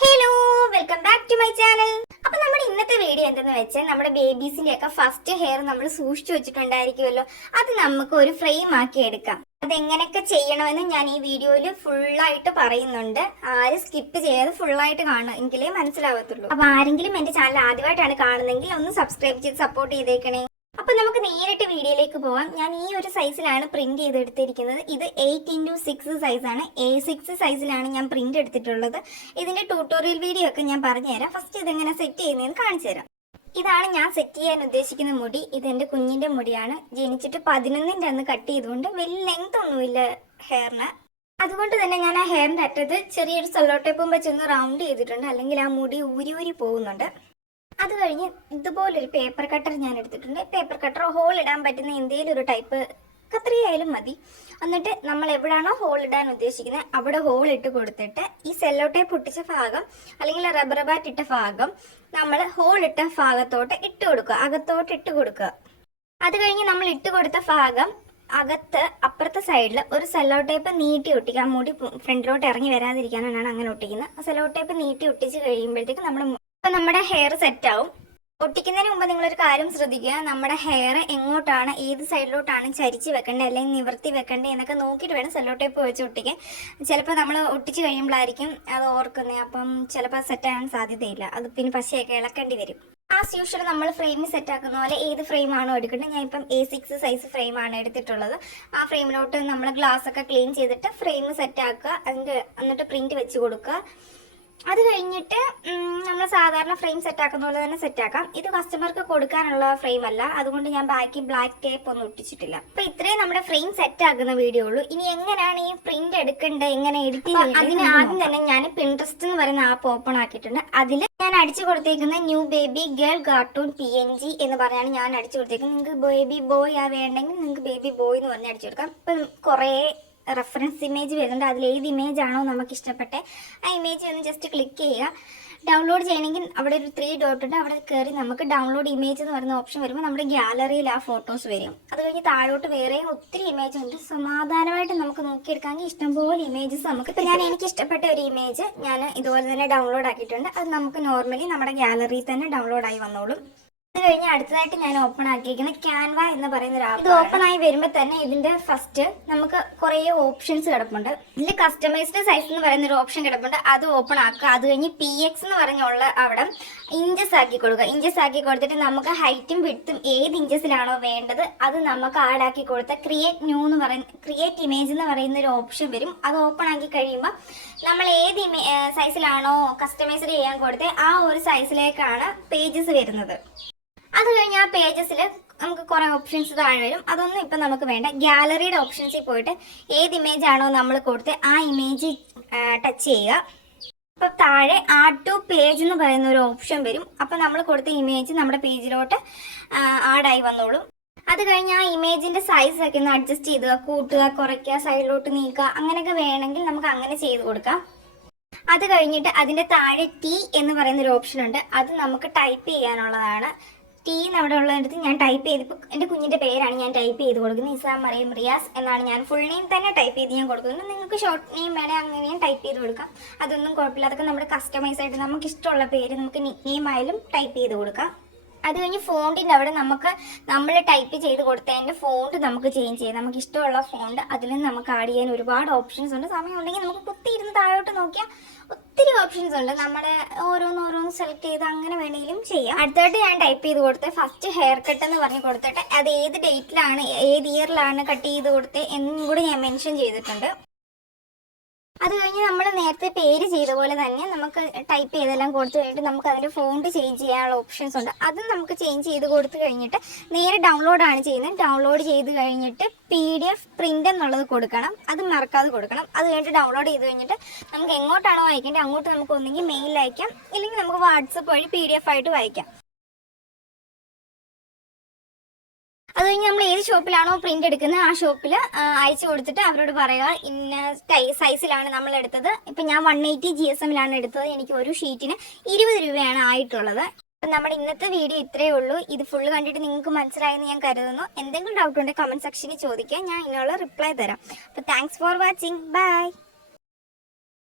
Hello, welcome back to my channel. അപ്പൊ നമ്മുടെ ഇന്നത്തെ വീഡിയോ എന്തെന്ന് വെച്ചാൽ നമ്മുടെ ബേബീസിന്റെ ഒക്കെ ഫസ്റ്റ് ഹെയർ നമ്മൾ സൂക്ഷിച്ചു വെച്ചിട്ടുണ്ടായിരിക്കുമല്ലോ, അത് നമുക്ക് ഒരു ഫ്രെയിം ആക്കി എടുക്കാം. അതെങ്ങനെയൊക്കെ ചെയ്യണമെന്ന് ഞാൻ ഈ വീഡിയോയിൽ ഫുള്ളായിട്ട് പറയുന്നുണ്ട്. ആരും സ്കിപ്പ് ചെയ്യാതെ ഫുള്ളായിട്ട് കാണുക, എങ്കിലേ മനസ്സിലാവത്തുള്ളൂ. അപ്പൊ ആരെങ്കിലും എന്റെ ചാനൽ ആദ്യമായിട്ടാണ് കാണുന്നതെങ്കിൽ ഒന്ന് സബ്സ്ക്രൈബ് ചെയ്ത് സപ്പോർട്ട് ചെയ്തേക്കണേ. അപ്പൊ നമുക്ക് നേരിട്ട് വീഡിയോയിലേക്ക് പോവാം. ഞാൻ ഈ ഒരു സൈസിലാണ് പ്രിന്റ് ചെയ്തെടുത്തിരിക്കുന്നത്. ഇത് 8x6 സൈസാണ്. A6 സൈസിലാണ് ഞാൻ പ്രിന്റ് എടുത്തിട്ടുള്ളത്. ഇതിന്റെ ട്യൂട്ടോറിയൽ വീഡിയോ ഒക്കെ ഞാൻ പറഞ്ഞുതരാം. ഫസ്റ്റ് ഇതെങ്ങനെ സെറ്റ് ചെയ്യുന്നതെന്ന് കാണിച്ചു തരാം. ഇതാണ് ഞാൻ സെറ്റ് ചെയ്യാൻ ഉദ്ദേശിക്കുന്ന മുടി. ഇതെന്റെ കുഞ്ഞിന്റെ മുടിയാണ്. ജനിച്ചിട്ട് 11ന്റെ അന്ന് കട്ട് ചെയ്തുകൊണ്ട് വലിയ ലെങ്ത് ഒന്നുമില്ല ഹെയറിന്. അതുകൊണ്ട് തന്നെ ഞാൻ ആ ഹെയറിന്റെ അറ്റത്ത് ചെറിയൊരു സെല്ലോ ടേപ്പും വെച്ചൊന്ന് റൗണ്ട് ചെയ്തിട്ടുണ്ട്, അല്ലെങ്കിൽ ആ മുടി ഊരി ഊരി പോകുന്നുണ്ട്. അത് കഴിഞ്ഞ് ഇതുപോലൊരു പേപ്പർ കട്ടർ ഞാൻ എടുത്തിട്ടുണ്ട്. പേപ്പർ കട്ടർ ഹോൾ ഇടാൻ പറ്റുന്ന എന്തെങ്കിലും ഒരു ടൈപ്പ് കത്രികയായാലും മതി. എന്നിട്ട് നമ്മൾ എവിടെയാണോ ഹോൾ ഇടാൻ ഉദ്ദേശിക്കുന്നത് അവിടെ ഹോൾ ഇട്ട് കൊടുത്തിട്ട് ഈ സെല്ലോ ടേപ്പ് ഒട്ടിച്ച ഭാഗം അല്ലെങ്കിൽ റബ്ബർ ബാറ്റ് ഇട്ട ഭാഗം നമ്മൾ ഹോൾ ഇട്ട ഭാഗത്തോട്ട് ഇട്ട് കൊടുക്കുക, അകത്തോട്ട് ഇട്ട് കൊടുക്കുക. അത് കഴിഞ്ഞ് നമ്മൾ ഇട്ട് കൊടുത്ത ഭാഗം അകത്ത് അപ്പുറത്തെ സൈഡിൽ ഒരു സെല്ലോ ടേപ്പ് നീട്ടി ഒട്ടിക്കുക. മുടി ഫ്രണ്ടിലോട്ട് ഇറങ്ങി വരാതിരിക്കാനാണ് അങ്ങനെ ഒട്ടിക്കുന്നത്. ആ സെല്ലോ ടേപ്പ് നീട്ടി ഒട്ടിച്ച് കഴിയുമ്പോഴത്തേക്ക് നമ്മുടെ ഹെയർ സെറ്റ് ആവും. ഒട്ടിക്കുന്നതിന് മുമ്പ് നിങ്ങളൊരു കാര്യം ശ്രദ്ധിക്കുക, നമ്മുടെ ഹെയർ എങ്ങോട്ടാണ്, ഏത് സൈഡിലോട്ടാണ് ചരിച്ച് വെക്കേണ്ടത് അല്ലെങ്കിൽ നിവർത്തി വെക്കേണ്ടത് എന്നൊക്കെ നോക്കിയിട്ട് വേണം സെല്ലോ ടേപ്പ് വെച്ച് ഒട്ടിക്കാൻ. ചിലപ്പോൾ നമ്മൾ ഒട്ടിച്ച് കഴിയുമ്പോഴായിരിക്കും അത് ഓർക്കുന്നത്, അപ്പം ചിലപ്പോൾ സെറ്റ് ആകാൻ സാധ്യതയില്ല. അത് പിന്നെ പശയൊക്കെ ഇളക്കേണ്ടി വരും. ആസ് യൂഷ്വൽ നമ്മൾ ഫ്രെയിം സെറ്റ് ആക്കുന്ന പോലെ ഏത് ഫ്രെയിമാണോ എടുക്കേണ്ടത്, ഞാൻ ഇപ്പം A6 സൈസ് ഫ്രെയിമാണ് എടുത്തിട്ടുള്ളത്. ആ ഫ്രെയിമിലോട്ട് നമ്മൾ ഗ്ലാസ് ഒക്കെ ക്ലീൻ ചെയ്തിട്ട് ഫ്രെയിം സെറ്റ് ആക്കുക, എന്നിട്ട് പ്രിന്റ് വെച്ച് കൊടുക്കുക. അത് കഴിഞ്ഞിട്ട് നമ്മൾ സാധാരണ ഫ്രെയിം സെറ്റ് ആക്കുന്ന പോലെ തന്നെ സെറ്റ് ആക്കാം. ഇത് കസ്റ്റമർക്ക് കൊടുക്കാനുള്ള ഫ്രെയിം അല്ല, അതുകൊണ്ട് ഞാൻ ബാക്കി ബ്ലാക്ക് ടേപ്പ് ഒന്നും ഒട്ടിച്ചിട്ടില്ല. അപ്പൊ ഇത്രയും നമ്മുടെ ഫ്രെയിം സെറ്റ് ആക്കുന്ന വീഡിയോ ഉള്ളൂ. ഇനി എങ്ങനെയാണ് ഈ പ്രിന്റ് എടുക്കേണ്ടത്, എങ്ങനെ എഡിറ്റ് ചെയ്യുന്നത്, അതിന് ആദ്യം തന്നെ ഞാൻ പിൻട്രസ്റ്റ് എന്ന് പറയുന്ന ആപ്പ് ഓപ്പൺ ആക്കിയിട്ടുണ്ട്. അതിൽ ഞാൻ അടിച്ചു കൊടുത്തേക്കുന്ന new baby girl cartoon PNG എന്ന് പറഞ്ഞാണ് ഞാൻ അടിച്ചു കൊടുത്തേക്കുന്നത്. നിങ്ങൾക്ക് ബേബി ബോയ് വേണ്ടെങ്കിൽ നിങ്ങൾക്ക് ബേബി ബോയ് എന്ന് പറഞ്ഞ് അടിച്ചു കൊടുക്കാം. ഇപ്പം കുറേ റെഫറൻസ് ഇമേജ് വരുന്നുണ്ട്. അതിൽ ഏത് ഇമേജ് ആണോ നമുക്ക് ഇഷ്ടപ്പെട്ടെ ആ ഇമേജ് ഒന്ന് ജസ്റ്റ് ക്ലിക്ക് ചെയ്യുക. ഡൗൺലോഡ് ചെയ്യണമെങ്കിൽ അവിടെ ഒരു 3 ഡോട്ട് ഉണ്ട്, അവിടെ കയറി നമുക്ക് ഡൗൺലോഡ് ഇമേജ് എന്ന് പറയുന്ന ഓപ്ഷൻ വരുമ്പോൾ നമ്മുടെ ഗ്യാലറിയിൽ ആ ഫോട്ടോസ് വരും. അത് കഴിഞ്ഞ് താഴോട്ട് വേറെയും ഒത്തിരി ഇമേജ് ഉണ്ട്. സമാധാനമായിട്ട് നമുക്ക് നോക്കിയെടുക്കാമെങ്കിൽ ഇഷ്ടംപോലെ ഇമേജസ് നമുക്ക്. ഇപ്പം എനിക്ക് ഇഷ്ടപ്പെട്ട ഒരു ഇമേജ് ഞാൻ ഇതുപോലെ തന്നെ ഡൗൺലോഡ് ആക്കിയിട്ടുണ്ട്. അത് നമുക്ക് നോർമലി നമ്മുടെ ഗ്യാലറിയിൽ തന്നെ ഡൗൺലോഡ് ആയി വന്നോളും. അത് കഴിഞ്ഞ് അടുത്തതായിട്ട് ഞാൻ ഓപ്പൺ ആക്കിയിരിക്കുന്നത് ക്യാൻവ എന്ന് പറയുന്ന ഒരു ആപ്പ്. ഇത് ഓപ്പൺ ആയി വരുമ്പോൾ തന്നെ ഇതിന്റെ ഫസ്റ്റ് നമുക്ക് കുറേ ഓപ്ഷൻസ് കിടപ്പുണ്ട്. ഇതിൽ കസ്റ്റമൈസ്ഡ് സൈസ് എന്ന് പറയുന്ന ഒരു ഓപ്ഷൻ കിടപ്പുണ്ട്, അത് ഓപ്പൺ ആക്കുക. അത് കഴിഞ്ഞ് PX എന്ന് പറഞ്ഞുള്ള അവിടെ ഇഞ്ചസ് ആക്കി കൊടുക്കുക. ഇഞ്ചസ് ആക്കി കൊടുത്തിട്ട് നമുക്ക് ഹൈറ്റും വിഡ്ത്തും ഏത് ഇഞ്ചസിലാണോ വേണ്ടത് അത് നമുക്ക് ആഡ് ആക്കി കൊടുത്ത ക്രിയേറ്റ് ഇമേജ് എന്ന് പറയുന്ന ഒരു ഓപ്ഷൻ വരും. അത് ഓപ്പൺ ആക്കി കഴിയുമ്പോൾ നമ്മൾ ഏത് സൈസിലാണോ കസ്റ്റമൈസ്ഡ് ചെയ്യാൻ കൊടുത്തത് ആ ഒരു സൈസിലേക്കാണ് പേജസ് വരുന്നത്. അത് കഴിഞ്ഞ് ആ പേജസിൽ നമുക്ക് കുറേ ഓപ്ഷൻസ് താഴെ വരും. അതൊന്നും ഇപ്പം നമുക്ക് വേണ്ട. ഗ്യാലറിയുടെ ഓപ്ഷൻസിൽ പോയിട്ട് ഏത് ഇമേജ് ആണോ നമ്മൾ കൊടുത്തത് ആ ഇമേജ് ടച്ച് ചെയ്യുക. അപ്പം താഴെ ആഡ് ടു പേജ് എന്ന് പറയുന്ന ഒരു ഓപ്ഷൻ വരും. അപ്പം നമ്മൾ കൊടുത്ത ഇമേജ് നമ്മുടെ പേജിലോട്ട് ആഡായി വന്നോളും. അത് കഴിഞ്ഞ് ആ ഇമേജിന്റെ സൈസ് ഒക്കെ ഒന്ന് അഡ്ജസ്റ്റ് ചെയ്യുക, കൂട്ടുക, കുറയ്ക്കുക, സൈഡിലോട്ട് നീക്കുക, അങ്ങനെയൊക്കെ വേണമെങ്കിൽ നമുക്ക് അങ്ങനെ ചെയ്ത് കൊടുക്കാം. അത് കഴിഞ്ഞിട്ട് അതിന്റെ താഴെ T എന്ന് പറയുന്ന ഒരു ഓപ്ഷൻ ഉണ്ട്. അത് നമുക്ക് ടൈപ്പ് ചെയ്യാനുള്ളതാണ്. T അവിടെ ഉള്ളടുത്ത് ഞാൻ ടൈപ്പ് ചെയ്തിപ്പോൾ എൻ്റെ കുഞ്ഞിൻ്റെ പേരാണ് ഞാൻ ടൈപ്പ് ചെയ്ത് കൊടുക്കുന്നത്. നിസാം മറിയം റിയാസ് എന്നാണ് ഞാൻ ഫുൾ നെയിം തന്നെ ടൈപ്പ് ചെയ്ത് ഞാൻ കൊടുക്കുന്നത്. നിങ്ങൾക്ക് ഷോർട്ട് നെയിം വേണേൽ അങ്ങനെയും ടൈപ്പ് ചെയ്ത് കൊടുക്കാം, അതൊന്നും കുഴപ്പമില്ല. അതൊക്കെ നമ്മുടെ കസ്റ്റമൈസ് ആയിട്ട് നമുക്ക് ഇഷ്ടമുള്ള പേര് നമുക്ക് നിക് നെയിം ആയാലും ടൈപ്പ് ചെയ്ത് കൊടുക്കാം. അത് കഴിഞ്ഞ് ഫോണ്ടിൻ്റെ അവിടെ നമ്മൾ ടൈപ്പ് ചെയ്ത് കൊടുത്തതിൻ്റെ ഫോണ്ട് നമുക്ക് ചേഞ്ച് ചെയ്യാം. നമുക്ക് ഇഷ്ടമുള്ള ഫോണ്ട് അതിൽ നമുക്ക് ആഡ് ചെയ്യാൻ ഒരുപാട് ഓപ്ഷൻസ് ഉണ്ട്. സമയം ഉണ്ടെങ്കിൽ നമുക്ക് കുത്തിയിരുന്ന് താഴോട്ട് നോക്കിയാൽ ഒത്തിരി ഓപ്ഷൻസ് ഉണ്ട്. നമ്മുടെ ഓരോന്ന് സെലക്ട് ചെയ്ത് അങ്ങനെ വേണമെങ്കിലും ചെയ്യാം. അടുത്തായിട്ട് ഞാൻ ടൈപ്പ് ചെയ്ത് കൊടുത്തത് ഫസ്റ്റ് ഹെയർ കട്ട് എന്ന് പറഞ്ഞ് കൊടുത്തിട്ട് അത് ഏത് ഡേറ്റിലാണ് ഏത് ഇയറിലാണ് കട്ട് ചെയ്ത് കൊടുത്തത് എന്നും കൂടി ഞാൻ മെൻഷൻ ചെയ്തിട്ടുണ്ട്. അത് കഴിഞ്ഞ് നമ്മൾ നേരത്തെ പേര് ചെയ്ത പോലെ തന്നെ നമുക്ക് ടൈപ്പ് ചെയ്തെല്ലാം കൊടുത്തു കഴിഞ്ഞിട്ട് നമുക്ക് അതിൻ്റെ ഫോണ്ട് ചേഞ്ച് ചെയ്യാനുള്ള ഓപ്ഷൻസ് ഉണ്ട്. അതും നമുക്ക് ചേഞ്ച് ചെയ്ത് കൊടുത്തു കഴിഞ്ഞിട്ട് നേരെ ഡൗൺലോഡാണ് ചെയ്യുന്നത്. ഡൗൺലോഡ് ചെയ്ത് കഴിഞ്ഞിട്ട് PDF പ്രിൻ്റ് എന്നുള്ളത് കൊടുക്കണം, അത് മറക്കാതെ കൊടുക്കണം. അത് കഴിഞ്ഞിട്ട് ഡൗൺലോഡ് ചെയ്ത് കഴിഞ്ഞിട്ട് നമുക്ക് എങ്ങോട്ടാണോ അയക്കേണ്ടത് അങ്ങോട്ട് നമുക്ക് ഒന്നെങ്കിൽ മെയിൽ അയക്കാം, ഇല്ലെങ്കിൽ നമുക്ക് വാട്സപ്പ് വഴി PDF ആയിട്ട് വായിക്കാം. അത് കഴിഞ്ഞ് നമ്മൾ ഏത് ഷോപ്പിലാണോ പ്രിന്റ് എടുക്കുന്നത് ആ ഷോപ്പിൽ അയച്ചു കൊടുത്തിട്ട് അവരോട് പറയുക ഇന്ന സൈസിലാണ് നമ്മൾ എടുത്തത്. ഇപ്പം ഞാൻ 180 GSM എടുത്തത്. എനിക്ക് ഒരു ഷീറ്റിന് 20 രൂപയാണ് ആയിട്ടുള്ളത്. അപ്പം നമ്മുടെ ഇന്നത്തെ വീഡിയോ ഇത്രയേ ഉള്ളൂ. ഇത് ഫുള്ള് കണ്ടിട്ട് നിങ്ങൾക്ക് മനസ്സിലായെന്ന് ഞാൻ കരുതുന്നു. എന്തെങ്കിലും ഡൗട്ട് ഉണ്ടെങ്കിൽ കമൻറ്റ് സെക്ഷനിൽ ചോദിക്കുക, ഞാൻ ഇതിനുള്ള റിപ്ലൈ തരാം. അപ്പോൾ താങ്ക്സ് ഫോർ വാച്ചിങ്. ബൈ.